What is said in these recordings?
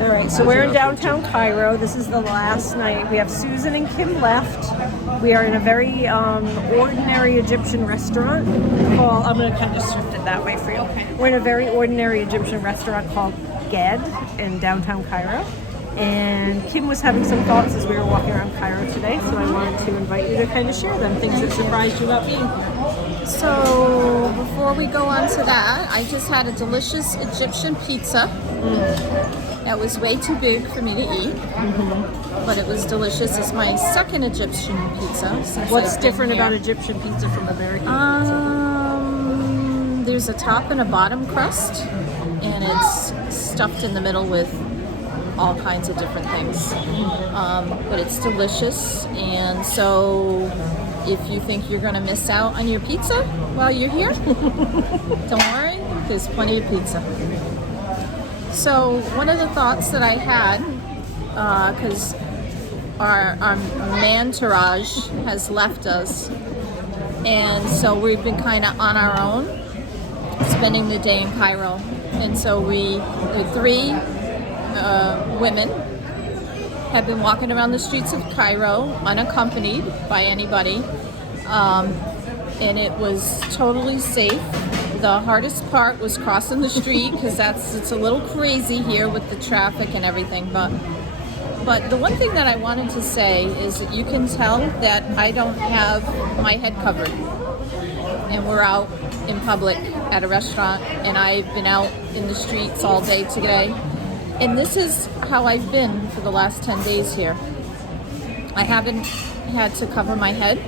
All right, so we're in downtown Cairo. This is the last night. We have Susan and Kim left. We are in a very ordinary Egyptian restaurant called, I'm going to kind of shift it that way for you. We're in a very ordinary Egyptian restaurant called Ged in downtown Cairo. And Kim was having some thoughts as we were walking around Cairo today, so I wanted to invite you to kind of share them, things that surprised you about being here. So before we go on to that, I just had a delicious Egyptian pizza. That was way too big for me to eat, but it was delicious. It's my second Egyptian pizza. What's different about Egyptian pizza from American pizza? There's a top and a bottom crust, and it's stuffed in the middle with all kinds of different things. But it's delicious, and so if you think you're going to miss out on your pizza while you're here, don't worry, there's plenty of pizza. So one of the thoughts that I had, because our mantourage has left us, and so we've been kind of on our own, spending the day in Cairo. And so the three women have been walking around the streets of Cairo unaccompanied by anybody, and it was totally safe. The hardest part was crossing the street because it's a little crazy here with the traffic and everything. But the one thing that I wanted to say is that you can tell that I don't have my head covered, and we're out in public at a restaurant, and I've been out in the streets all day today. And this is how I've been for the last 10 days here. I haven't had to cover my head.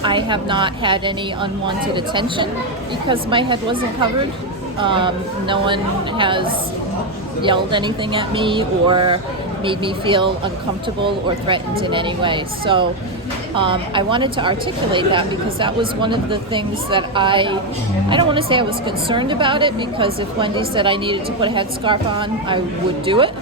I have not had any unwanted attention because my head wasn't covered. No one has yelled anything at me or made me feel uncomfortable or threatened in any way. So I wanted to articulate that because that was one of the things that I don't want to say I was concerned about it, because if Wendy said I needed to put a headscarf on, I would do it.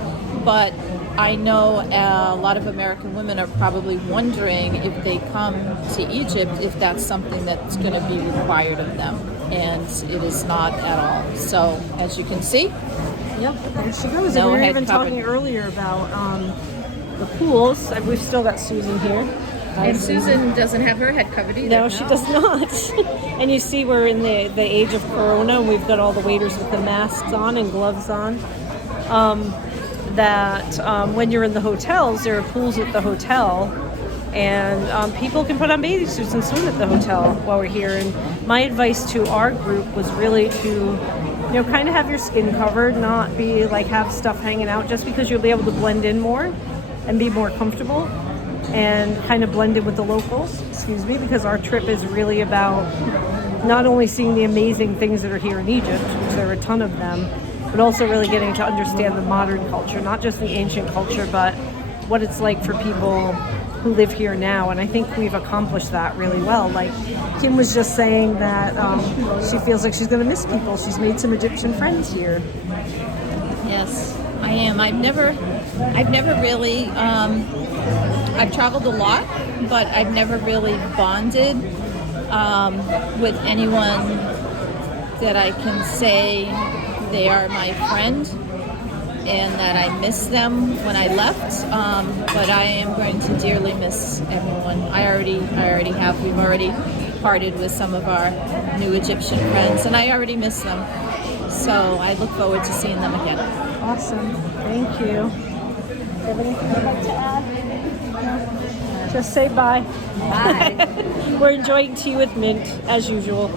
But I know a lot of American women are probably wondering if they come to Egypt, if that's something that's going to be required of them. And it is not at all. So as you can see, yep, there she goes. No, and we were head even covered. talking earlier about the pools. We've still got Susan here. and Susan doesn't have her head covered either. No, she does not. And you see we're in the age of Corona, and we've got all the waiters with the masks on and gloves on. When you're in the hotels, there are pools at the hotel, and people can put on bathing suits and swim at the hotel while we're here. And my advice to our group was really to, kind of have your skin covered, not be like have stuff hanging out, just because you'll be able to blend in more and be more comfortable and kind of blend in with the locals, because our trip is really about not only seeing the amazing things that are here in Egypt, which there are a ton of them, but also really getting to understand the modern culture, not just the ancient culture, but what it's like for people who live here now. And I think we've accomplished that really well. Like Kim was just saying that she feels like she's going to miss people. She's made some Egyptian friends here. Yes, I am. I've never really, I've traveled a lot, but I've never really bonded with anyone that I can say they are my friend and that I miss them when I left. But I am going to dearly miss everyone. I already have. We've already parted with some of our new Egyptian friends, and I already miss them. So I look forward to seeing them again. Awesome. Thank you. Do you have anything you'd like to add? No? Just say bye. Bye. We're enjoying tea with mint, as usual.